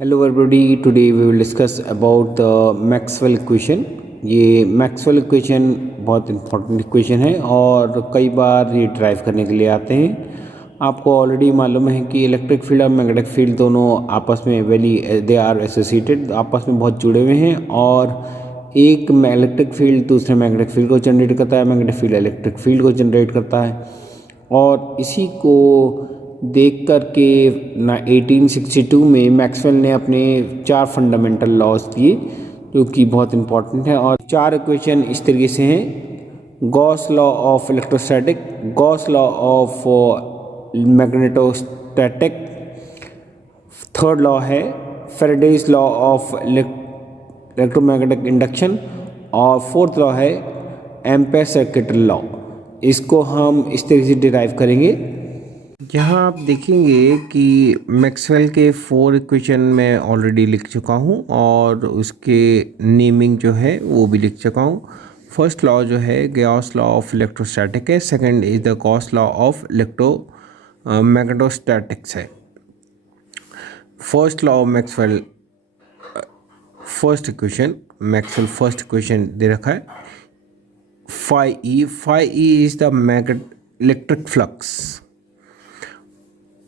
Hello everybody, today we will discuss about the Maxwell equation. ये Maxwell equation बहुत important equation है और कई बार ये ड्राइव करने के लिए आते हैं। आपको ऑलरेडी मालूम है कि इलेक्ट्रिक फील्ड और मैग्नेटिक फील्ड दोनों आपस में दे आर एसोसिएटेड, आपस में बहुत जुड़े हुए हैं। और एक इलेक्ट्रिक फील्ड दूसरे मैग्नेटिक फील्ड को जनरेट करता है, मैग्नेटिक फील्ड इलेक्ट्रिक फील्ड को जनरेट करता है। और इसी को देख कर के 1862 में मैक्सवेल ने अपने 4 फंडामेंटल लॉज दिए जो कि बहुत इंपॉर्टेंट है। और 4 इक्वेशन इस तरीके से हैं: Gauss law of electrostatic, Gauss law of magnetostatic, third law है Faraday's law of electromagnetic induction, और फोर्थ लॉ है एम्पेयर सर्किट लॉ। इसको हम इस तरीके से डिराइव करेंगे। यहाँ आप देखेंगे कि मैक्सवेल के 4 इक्वेशन मैं ऑलरेडी लिख चुका हूँ और उसके नेमिंग जो है वो भी लिख चुका हूँ। फर्स्ट लॉ जो है गॉस लॉ ऑफ इलेक्ट्रोस्टैटिक है, second is the Gauss law of magnetostatics है। First law of Maxwell, first equation, Maxwell first equation दे रखा है phi E is the electric flux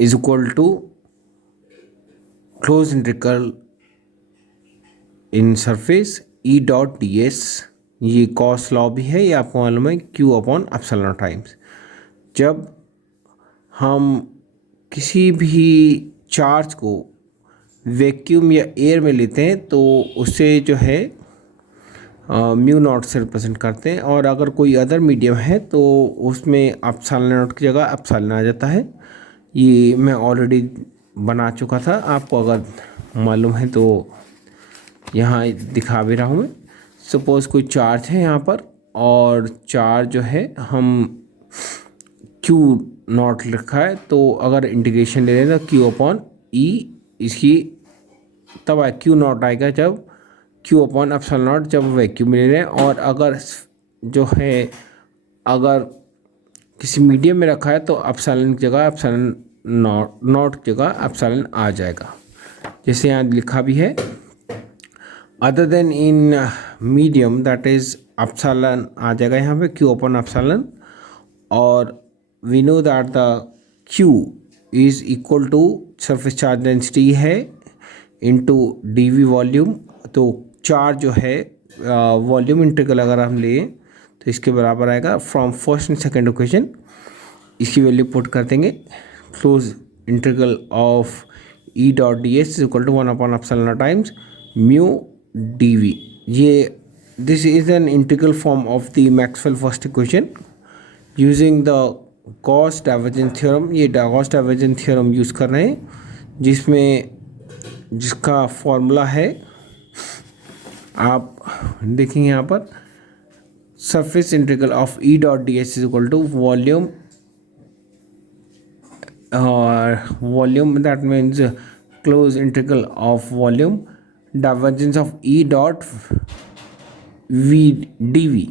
is equal to closed integral in surface E dot ds। ये cos law भी है, ये आपको मालूम है, Q अपॉन एप्सिलॉन टाइम्स। जब हम किसी भी चार्ज को वैक्यूम या एयर में लेते हैं तो उससे जो है म्यू नॉट से रिप्रेजेंट करते हैं, और अगर कोई अदर मीडियम है तो उसमें एप्सिलॉन नॉट की जगह एप्सिलॉन आ जाता है। ये मैं ऑलरेडी बना चुका था, आपको अगर मालूम है तो यहाँ दिखा भी रहा हूँ मैं। सपोज़ कोई चार्ज है यहाँ पर, और चार्ज जो है हम क्यू नॉट लिखा है, तो अगर इंटीग्रेशन ले लें तो क्यू अपॉन ई, इसकी तब क्यू नॉट आएगा जब क्यू अपॉन एप्सिलॉन नॉट जब वैक्यूम ले रहे हैं। और अगर जो है अगर किसी मीडियम में रखा है तो एप्सिलॉन की जगह एप्सिलॉन नॉट की जगह एप्सिलॉन आ जाएगा, जैसे यहाँ लिखा भी है। Other than in medium that is epsilon आ जाएगा यहाँ पे क्यू अपॉन एप्सिलॉन। और we know that the Q is equal to surface charge density है इनटू डीवी वॉल्यूम। तो चार्ज जो है वॉल्यूम इंटीग्रल अगर हम लें तो इसके बराबर आएगा from first and second equation. इसकी वैल्यू पुट कर देंगे, close integral of E dot D S is equal to 1 upon epsilon times mu D V. ये this is an integral form of the Maxwell first equation using the Gauss divergence theorem. ये Gauss divergence theorem use कर रहे हैं, जिसका formula है, आप देखेंगे यहाँ पर, surface integral of E dot D S is equal to volume that means close integral of volume divergence of E dot V D V.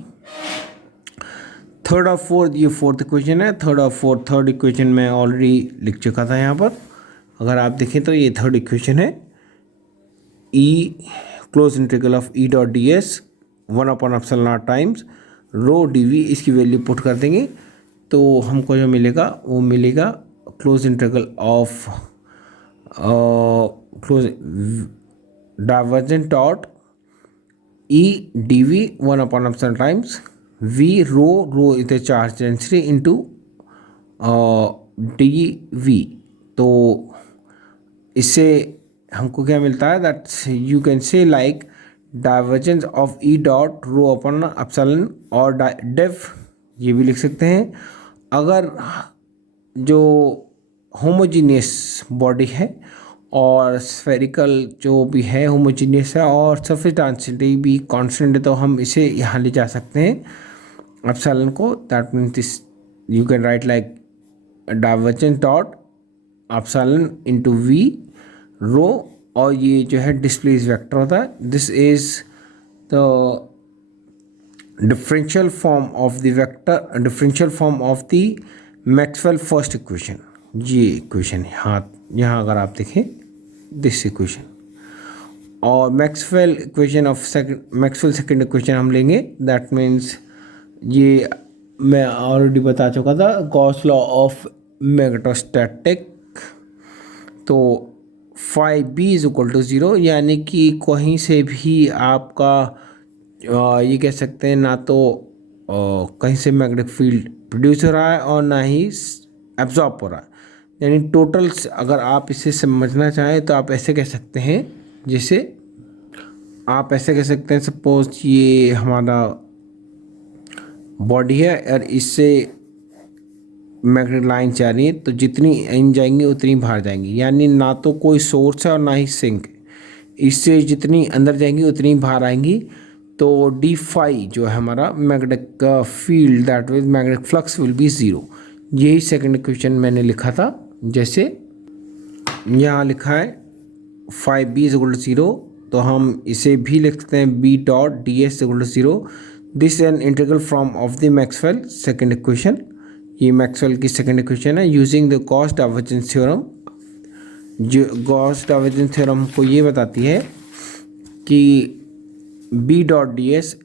Third और फोर्थ, ये फोर्थ इक्वेशन है। थर्ड और फोर्थ, थर्ड इक्वेशन मैं already लिख चुका था यहाँ पर, अगर आप देखें तो ये थर्ड इक्वेशन है। E close integral of E dot D S 1 upon epsilon not times rho D V. इसकी वैल्यू पुट कर देंगे तो हमको जो मिलेगा वो मिलेगा close integral of close divergent dot E D V 1 upon epsilon times V rho is the charge density into D V. तो इससे हमको क्या मिलता है, that you can say like divergence of E dot rho upon epsilon, और def ये भी लिख सकते हैं। अगर जो होमोजीनियस बॉडी है और स्फेरिकल जो भी है होमोजीनियस है और सरफेस डेंसिटी भी कांस्टेंट है, तो हम इसे यहाँ ले जा सकते हैं एप्सिलॉन को। That means this you can write like divergence dot epsilon into V rho, और ये जो है डिस्प्लेस वेक्टर होता है। This is the differential form of the vector, differential form of the Maxwell first equation. ये equation यहाँ अगर आप देखें दिस इक्वेशन, और मैक्सवेल सेकंड इक्वेशन हम लेंगे, दैट मीन्स ये मैं ऑलरेडी बता चुका था, गॉस लॉ ऑफ मैग्नेटोस्टैटिक। तो phi B is equal to zero, यानी कि कहीं से भी आपका ये कह सकते हैं ना तो कहीं से मैग्नेटिक फील्ड प्रोड्यूस हो रहा है और ना ही एब्जॉर्ब हो रहा है, यानी टोटल। अगर आप इसे समझना चाहें तो आप ऐसे कह सकते हैं, जैसे आप ऐसे कह सकते हैं, सपोज ये हमारा बॉडी है और इससे मैग्नेटिक लाइन जा रही है, तो जितनी इन जाएंगी उतनी बाहर जाएंगी, यानी ना तो कोई सोर्स है और ना ही सिंक है। इससे जितनी अंदर जाएंगी उतनी बाहर आएंगी। तो डी फाई जो है हमारा magnetic field, that means magnetic flux will be zero. यही सेकंड इक्वेशन मैंने लिखा था, जैसे यहाँ लिखा है phi B is equal to zero, तो हम इसे भी लिख सकते हैं B dot D S equal to zero. This an integral from of the Maxwell second equation. ये मैक्सवेल की सेकंड इक्वेशन है, using the Gauss divergence theorem. जो गॉस डाइवर्जेंस थ्योरम को ये बताती है कि B dot D S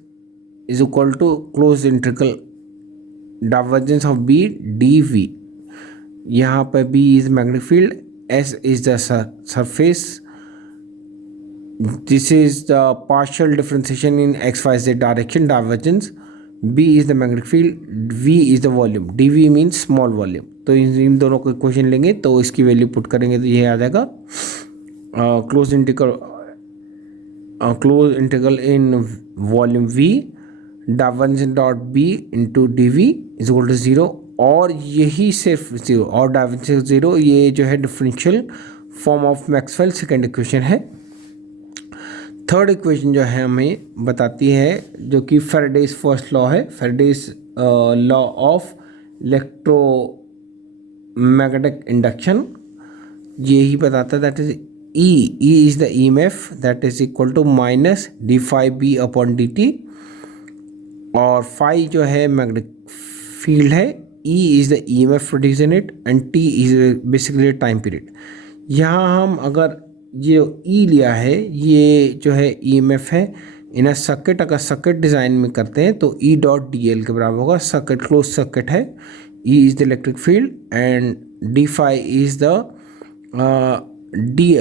is equal to close integral divergence of B D V. यहाँ पर B is magnetic field, S is the surface, this is the partial differentiation in xyz direction divergence, b is the magnetic field, v is the volume, dv means small volume। तो इन दोनों को equation लेंगे तो इसकी value put करेंगे तो ये आ जाएगा close integral in volume v divergence dot b into D V is equal to zero. और यही सिर्फ ज़ीरो और डाइवर्जेंस ज़ीरो, ये जो है differential form of Maxwell second equation है। थर्ड इक्वेशन जो है हमें बताती है, जो कि फैराडेज फर्स्ट लॉ है, Faraday's law of electromagnetic induction. यही बताता है that is E is the EMF that is equal to minus D phi B upon D T, और फाई जो है मैग्नेटिक फील्ड है, E is the EMF produce in it and T is basically time period. यहाँ हम अगर ये ई लिया है, ये जो है ईएमएफ है इन अ सर्किट, अगर सर्किट डिज़ाइन में करते हैं तो ई डॉट डी एल के बराबर होगा। सर्किट क्लोज सर्किट है, E is the electric field and D phi is the D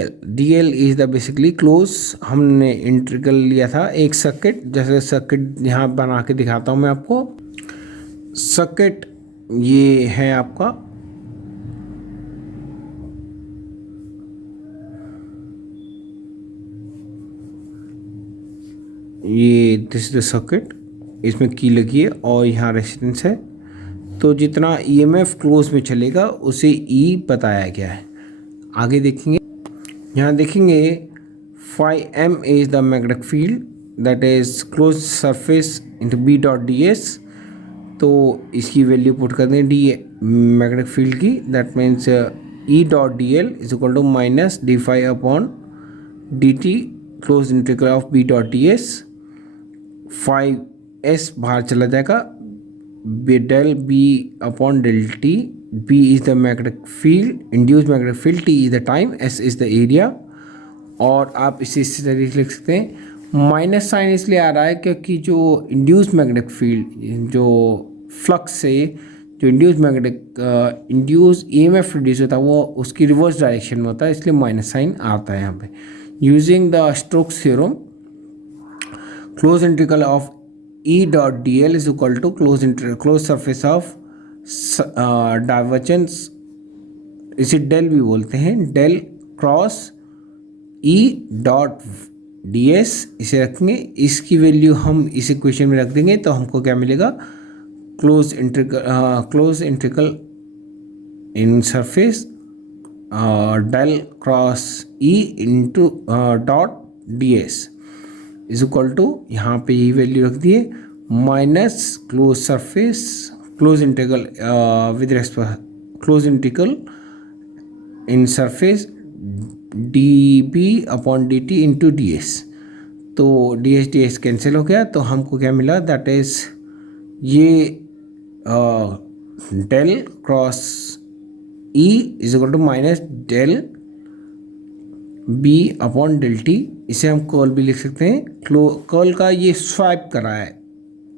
L is the basically close. हमने इंटीग्रल लिया था एक सर्किट, जैसे सर्किट यहाँ बना के दिखाता हूँ मैं आपको। सर्किट ये है आपका, ये दिस इज द सर्किट, इसमें की लगी है और यहाँ रेजिस्टेंस है। तो जितना ईएमएफ क्लोज में चलेगा उसे ई बताया गया है। आगे देखेंगे, यहाँ देखेंगे phi M is the magnetic field that is close surface into B dot D S. तो इसकी वैल्यू पुट कर दें डी मैग्नेटिक फील्ड की, that means E dot D L is equal to minus D phi upon D T close integral of B dot D S. Five S बाहर चला जाएगा, del B upon del T, B is the magnetic field, induce magnetic field, T is the time, S is the area. और आप इस तरीके से लिख सकते हैं। माइनस साइन इसलिए आ रहा है क्योंकि जो इंड्यूस मैग्नेटिक फील्ड, जो फ्लक्स से जो इंड्यूस ईएमएफ प्रोड्यूस होता है वो उसकी रिवर्स डायरेक्शन में होता है, इसलिए माइनस साइन आता है यहाँ पे। Using the Stokes theorem, close integral of E dot D L is equal to close surface of divergence, इसे डेल भी बोलते हैं, del cross E dot D S इसे रखेंगे। इसकी वैल्यू हम इस इक्वेशन में रख देंगे तो हमको क्या मिलेगा, close integral in surface del cross E into dot D S is equal to, यहाँ पे यही वैल्यू रख दिए, minus close surface close integral with respect close integral in surface D B upon D T into D S. तो D S cancel हो गया, तो हमको क्या मिला, दैट इज ये del cross E is equal to minus del B upon del T, इसे हम कर्ल भी लिख सकते हैं। कर्ल का ये स्वाइप करा है,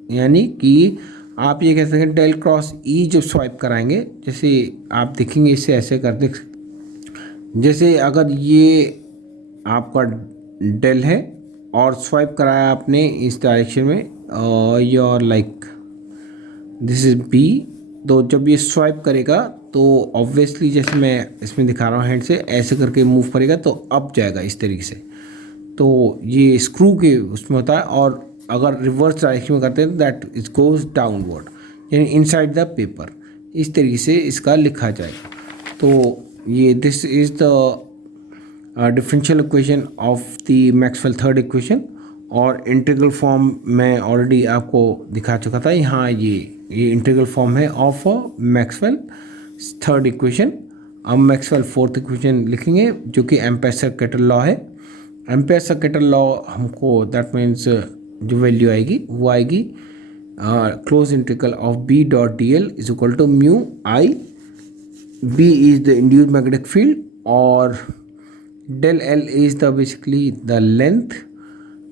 यानी कि आप ये कह सकते हैं डेल क्रॉस ई जब स्वाइप कराएंगे, जैसे आप देखेंगे इसे ऐसे कर देख, जैसे अगर ये आपका डेल है और स्वाइप कराया आपने इस डायरेक्शन में, your like this is B, तो जब ये स्वाइप करेगा तो ऑब्वियसली जैसे मैं इसमें दिखा रहा हूँ हैंड से ऐसे करके मूव करेगा तो अप जाएगा इस तरीके से। तो ये स्क्रू के उसमें होता है, और अगर रिवर्स डायरेक्शन में करते हैं तो दैट इज गोज डाउनवर्ड, यानी इनसाइड द पेपर, इस तरीके से इसका लिखा जाएगा। तो ये this is the differential equation of the Maxwell third equation, और इंटीग्रल फॉर्म मैं ऑलरेडी आपको दिखा चुका था। यहाँ ये इंटीग्रल फॉर्म है ऑफ मैक्सवेल थर्ड इक्वेशन। अब मैक्सवेल फोर्थ इक्वेशन लिखेंगे जो कि एम्पेयर सर्किटल लॉ है। एम्पेयर सर्किटल लॉ हमको दैट मीन्स जो वैल्यू आएगी वो आएगी close integral of B dot D L is equal to mu I, B is the induced magnetic field और del L is the basically the length,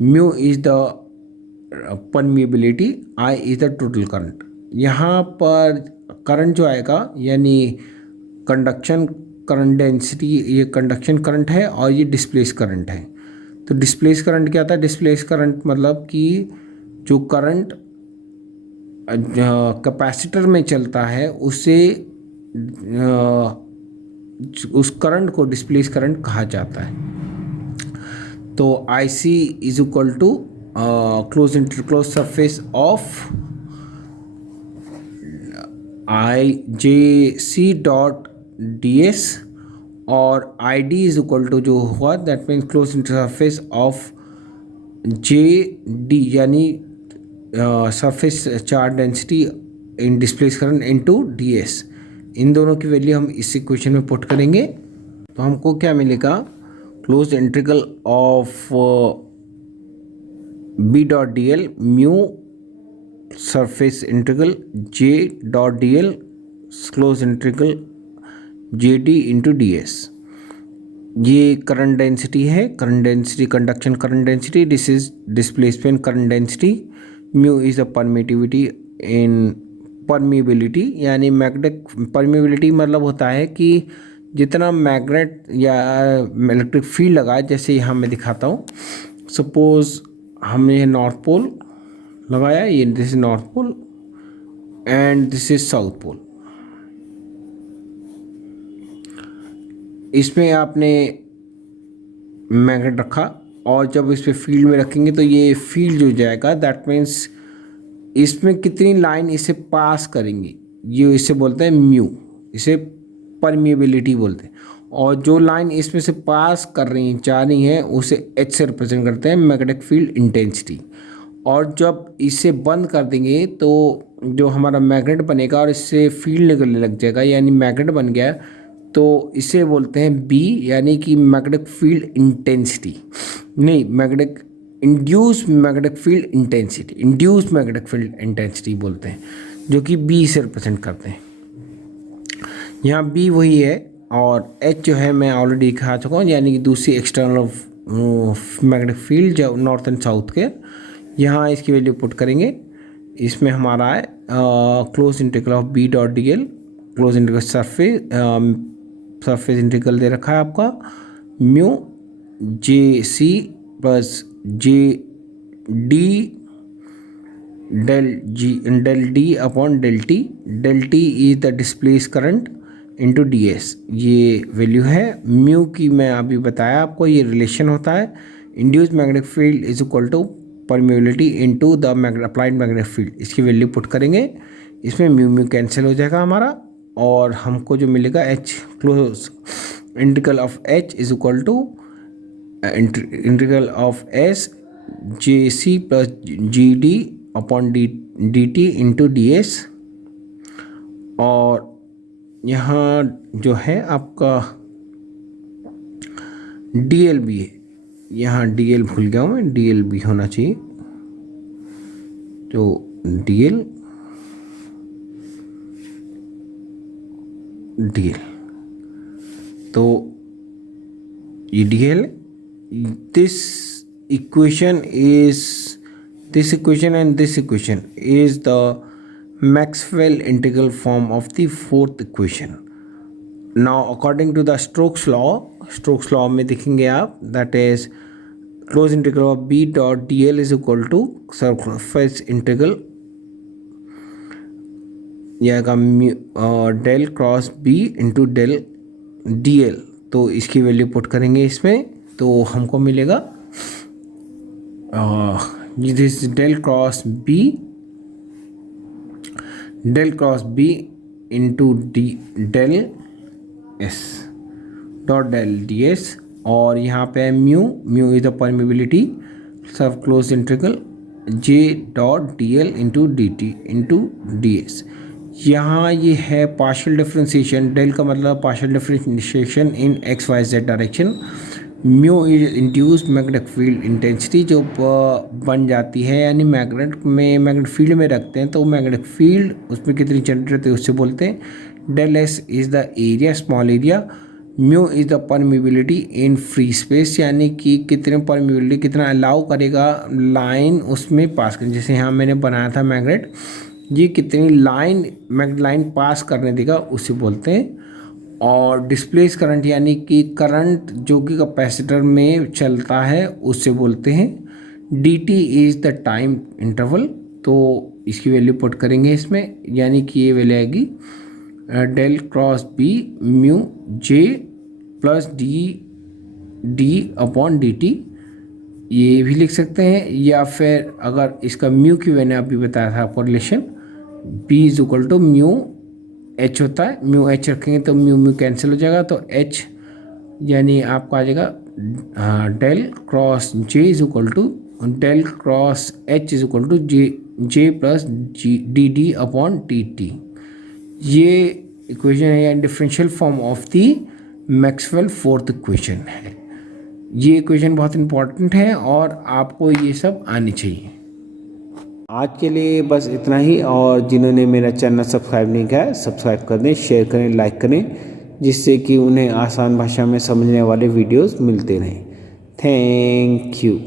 mu is the permeability, I is the total current। यहाँ पर current जो आएगा यानी conduction current density, ये conduction current है और ये डिस्प्लेस करंट है। तो डिस्प्लेस करंट क्या था? डिस्प्लेस करंट मतलब कि जो करंट कैपेसिटर में चलता है उससे उस करंट को डिस्प्लेस करंट कहा जाता है। तो I C is equal to close interclose surface of I J C dot D S, और I D is equal to जो हुआ that means close interface of J D, यानी surface charge density in displace current into D S. इन दोनों की value हम इस equation में पुट करेंगे तो हमको क्या मिलेगा? Close integral of B dot D L mu surface integral J dot D L close integral J D into D S. ये करंट डेंसिटी है, current density conduction current density, this is displacement current density, mu is the permittivity in permeability, यानी magnetic permeability मतलब होता है कि जितना magnet या electric field लगा है, जैसे यहाँ मैं दिखाता हूँ, सपोज हमने नॉर्थ पोल लगाया, ये this is north pole and this is south pole. इसमें आपने मैग्नेट रखा और जब इस पे फील्ड में रखेंगे तो ये फील्ड जो जाएगा दैट मीन्स इसमें कितनी लाइन इसे पास करेंगी, ये इसे बोलते हैं म्यू, इसे परमिएबिलिटी बोलते हैं। और जो लाइन इसमें से पास कर रही हैं, जा रही हैं, उसे एच से रिप्रेजेंट करते हैं मैग्नेटिक फील्ड इंटेंसिटी। और जब इसे बंद कर देंगे तो जो हमारा मैग्नेट बनेगा और इससे फील्ड निकलने लग जाएगा, यानी मैग्नेट बन गया, तो इसे बोलते हैं बी, यानी कि मैग्नेटिक फील्ड इंटेंसिटी, नहीं magnetic induce magnetic field intensity, induce magnetic field intensity बोलते हैं, जो कि बी से रिप्रेजेंट करते हैं। यहाँ बी वही है और एच जो है मैं ऑलरेडी दिखा चुका हूँ, यानी कि दूसरी एक्सटर्नल मैग्नेटिक फील्ड जो नॉर्थ एंड साउथ के। यहाँ इसकी वैल्यू पुट करेंगे, इसमें हमारा है close integral of B dot D L, close integral surface integral दे रखा है आपका mu J C plus J D del D upon del T is the displace current into D S, ये value है। म्यू की मैं अभी बताया आपको, ये रिलेशन होता है induce magnetic field is equal to permeability into the applied magnetic field. इसकी वैल्यू पुट करेंगे, इसमें म्यू म्यू कैंसिल हो जाएगा हमारा, और हमको जो मिलेगा H close integral of H is equal to integral of S J C plus G D upon D T into D S. और यहाँ जो है आपका डी एल भी है, यहाँ डी एल भूल गया हूँ मैं, डी एल भी होना चाहिए, तो डी एल तो EDL. This equation and this equation is the Maxwell integral form of the fourth equation. Now according to the Stokes law में देखेंगे आप, that is closed integral of B dot dl is equal to surface integral यह आएगा del cross B into del dl. तो इसकी value put करेंगे इसमें, तो हमको मिलेगा this del cross B into D del S dot del D S, और यहाँ पे म्यू इज द परमिबिलिटी सब close integral J dot D L into D T into D S. यहाँ ये है पार्शियल डिफरेंशिएशन. डेल का मतलब partial differentiation in X Y Z direction. Mu is induced magnetic field intensity जो बन जाती है, यानी मैग्नेटिक फील्ड में रखते हैं तो मैग्नेटिक फील्ड उसमें कितनी जनरेट होती है उससे बोलते हैं. Del S is the area, small area. Mu is the permeability in free space, यानी कि कितने परमिबिलिटी कितना अलाउ करेगा लाइन उसमें पास करने. जैसे यहाँ मैंने बनाया था मैग्नेट, ये कितनी मैग्नेट लाइन पास करने देगा उसे बोलते हैं. और डिस्प्लेस करंट यानी कि करंट जो कि कैपेसिटर में चलता है उससे बोलते हैं. D T is the time interval. तो इसकी वैल्यू पुट करेंगे इसमें, यानी कि ये वैल्यू आएगी del cross B mu J plus D upon D T, ये भी लिख सकते हैं. या फिर अगर इसका म्यू की मैंने अभी बताया था आपको relation, B is equal to mu H होता है. म्यू एच रखेंगे तो म्यू कैंसिल हो जाएगा, तो एच यानी आपका आ जाएगा del cross J is equal to del cross H is equal to J plus D D upon T T. ये इक्वेशन है या differential form of the Maxwell fourth equation है. ये इक्वेशन बहुत इंपॉर्टेंट है और आपको ये सब आनी चाहिए. आज के लिए बस इतना ही, और जिन्होंने मेरा चैनल सब्सक्राइब नहीं किया है सब्सक्राइब कर दें, शेयर करें, लाइक करें, जिससे कि उन्हें आसान भाषा में समझने वाले वीडियोस मिलते रहें. Thank you.